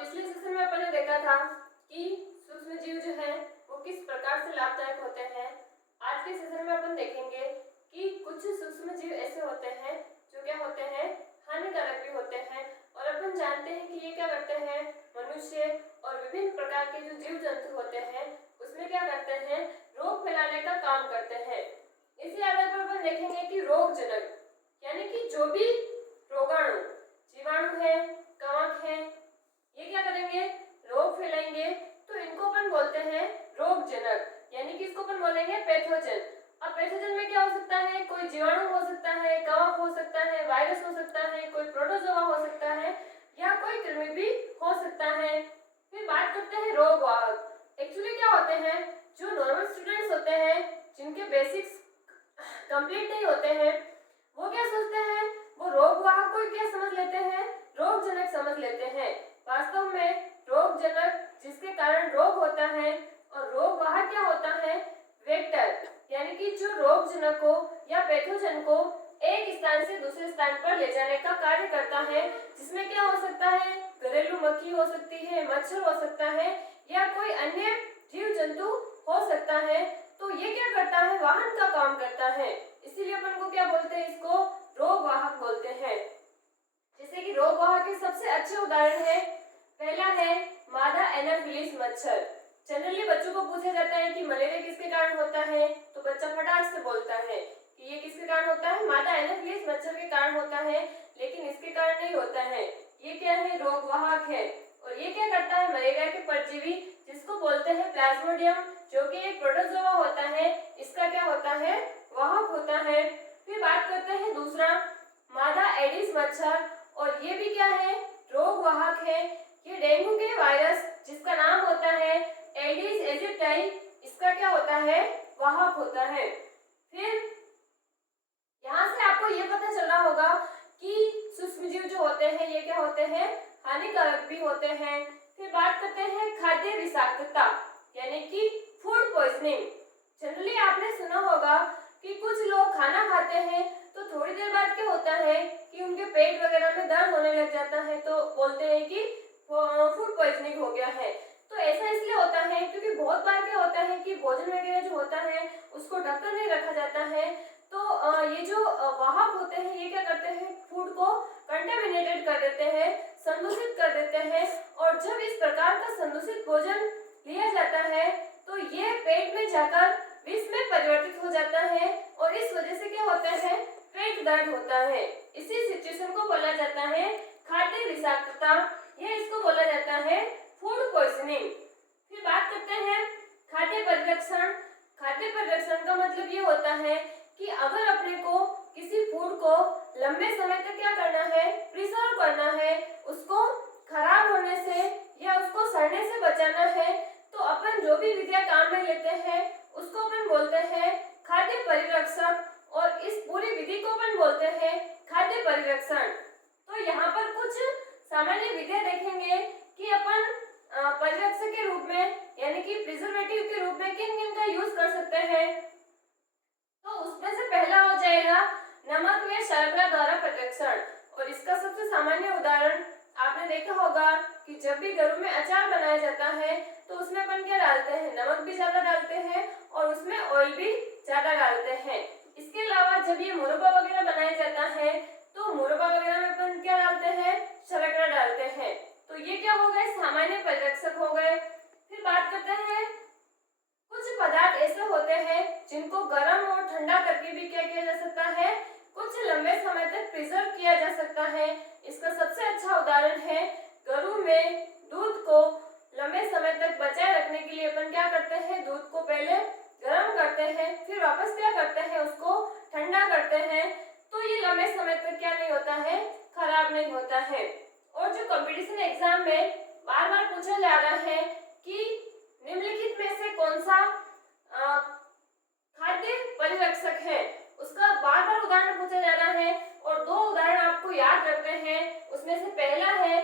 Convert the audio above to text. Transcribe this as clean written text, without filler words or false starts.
पिछले सेशन में अपन ने देखा था कि सूक्ष्म जीव जो है वो किस प्रकार से लाभदायक होते हैं। आज के सेशन में अपन देखेंगे कि कुछ सूक्ष्म जीव ऐसे होते हैं जो क्या होते हैं, हानिकारक भी होते हैं। और अपन जानते हैं कि ये क्या करते हैं, मनुष्य और विभिन्न प्रकार के जो जीव जंतु होते हैं उसमें क्या करते हैं, रोग फैलाने का काम करते हैं। इसी आधार पर अपन देखेंगे कि रोगजनक यानी कि जो भी रोगाणु, जीवाणु है, कवक है, ये क्या करेंगे, रोग फैलाएंगे, तो इनको अपन बोलते हैं रोगजनक, यानी कि इसको अपन बोलेंगे पैथोजन। अब पैथोजन में क्या हो सकता है, कोई जीवाणु हो सकता है, कवक हो सकता है, वायरस हो सकता है, कोई प्रोटोजोआ हो सकता है या कोई कृमि भी हो सकता है। फिर बात करते हैं रोगवाहक। एक्चुअली क्या होते हैं, जो नॉर्मल स्टूडेंट्स होते हैं जिनके बेसिक्स कंप्लीट नहीं होते हैं, वो क्या सोचते हैं, वो रोगवाहक को क्या समझ लेते हैं, रोगजनक समझ लेते हैं। वास्तव में रोगजनक जिसके कारण रोग होता है और रोगवाहक क्या होता है, वेक्टर, यानी कि जो रोगजनक को या पैथोजन को एक स्थान से दूसरे स्थान पर ले जाने का कार्य करता है। जिसमें क्या हो सकता है, घरेलू मक्खी हो सकती है, मच्छर हो सकता है या कोई अन्य जीव जंतु हो सकता है। तो ये क्या करता है, वाहन का काम करता है। इसीलिए अपन को क्या बोलते हैं, इसको रोगवाहक बोलते हैं। जैसे कि रोगवाहक के सबसे अच्छे उदाहरण है, पहला है मादा एनाफिलिस मच्छर। जनरली बच्चों को पूछा जाता है कि मलेरिया किसके कारण होता है, तो बच्चा फटाक से बोलता है कि ये किसके कारण होता है, मादा एनाफिलिस मच्छर के कारण होता है, लेकिन इसके कारण नहीं होता है। ये क्या है, रोगवाहक है। और ये क्या करता है, मलेरिया के परजीवी जिसको बोलते हैं प्लाज्मोडियम, जो कि एक प्रोटोजोआ होता है, इसका क्या होता है, वाहक होता है। फिर बात करते हैं दूसरा, मादा एडिस मच्छर, और ये भी क्या है, रोगवाहक है। ये डेंगू के वायरस जिसका नाम होता है एडिस एजिप्टाई, इसका क्या होता है, वाहक होता है। फिर यहाँ से आपको ये पता चल रहा होगा कि सूक्ष्मजीव जो होते हैं ये क्या होते हैं, हानिकारक भी होते हैं। फिर बात करते हैं खाद्य विषाक्तता, यानी कि फूड पॉइजनिंग। जनरली आपने सुना होगा कि कुछ लोग खाना खाते हैं तो थोड़ी देर बाद क्या होता है कि उनके पेट वगैरह में दर्द होने लग जाता है, तो बोलते हैं कि फूड पॉइजनिंग हो गया है। तो ऐसा इसलिए होता है क्योंकि बहुत बार क्या होता है कि भोजन वगैरह जो होता है उसको ढककर नहीं रखा जाता है। तो ये जो वाहक होते हैं ये क्या करते हैं, फूड को कंटामिनेटेड कर देते हैं, संदूषित कर देते हैं। और जब इस प्रकार का संदूषित भोजन लिया जाता है तो ये पेट में जाकर विष में परिवर्तित हो जाता है और इस वजह से क्या होता है, पेट दर्द होता है। इसी सिचुएशन को बोला जाता है खाद्य विषाक्तता, यह इसको बोला जाता है फूड पॉइजनिंग। फिर बात करते हैं खाद्य परिरक्षण। खाद्य परिरक्षण का मतलब ये होता है कि अगर अपने को किसी फूड को लंबे समय तक क्या करना है, प्रिजर्व करना है, उसको खराब होने से या उसको सड़ने से बचाना है, तो अपन जो भी विधियां काम में लेते हैं उसको अपन बोलते हैं खाद्य परिरक्षक, और इस पूरी विधि को अपन बोलते हैं खाद्य परिरक्षण। तो यहाँ पर कुछ सामान्य विधियां देखेंगे कि अपन परिरक्षक के रूप में यानी कि प्रिजर्वेटिव के रूप में किन किन का यूज कर सकते हैं। तो उसमें से पहला हो जाएगा नमक में शर्करा द्वारा परिरक्षण। और इसका सबसे सामान्य उदाहरण आपने देखा होगा कि जब भी घरों में अचार बनाया जाता है तो उसमें अपन क्या डालते हैं, नमक भी ज्यादा डालते हैं और उसमें ऑयल भी ज्यादा डालते हैं। इसके अलावा जब ये मुरब्बा वगैरह बनाया जाता है तो मुरब्बा वगैरह में अपन क्या डालते हैं, शर्करा डालते हैं। तो ये क्या हो गए, सामान्य परिरक्षक हो गए। फिर बात करते हैं कुछ पदार्थ ऐसे होते हैं जिनको गर्म और ठंडा करके भी क्या किया जा सकता है, कुछ लंबे समय तक प्रिजर्व किया जा सकता है। इसका सबसे अच्छा उदाहरण है घरों में दूध को लंबे समय तक बचाए रखने के लिए अपन क्या करते हैं, दूध को पहले गर्म करते हैं, फिर वापस क्या करते हैं, उसको ठंडा करते हैं। तो ये लंबे समय तक क्या नहीं होता है, खराब नहीं होता है। और जो कंपटीशन एग्जाम में बार बार पूछा जा रहा है कि निम्नलिखित में से कौन सा खाद्य परिरक्षक है, उसका बार बार उदाहरण पूछा जा रहा है। और दो उदाहरण आपको याद रखते हैं, उसमें से पहला है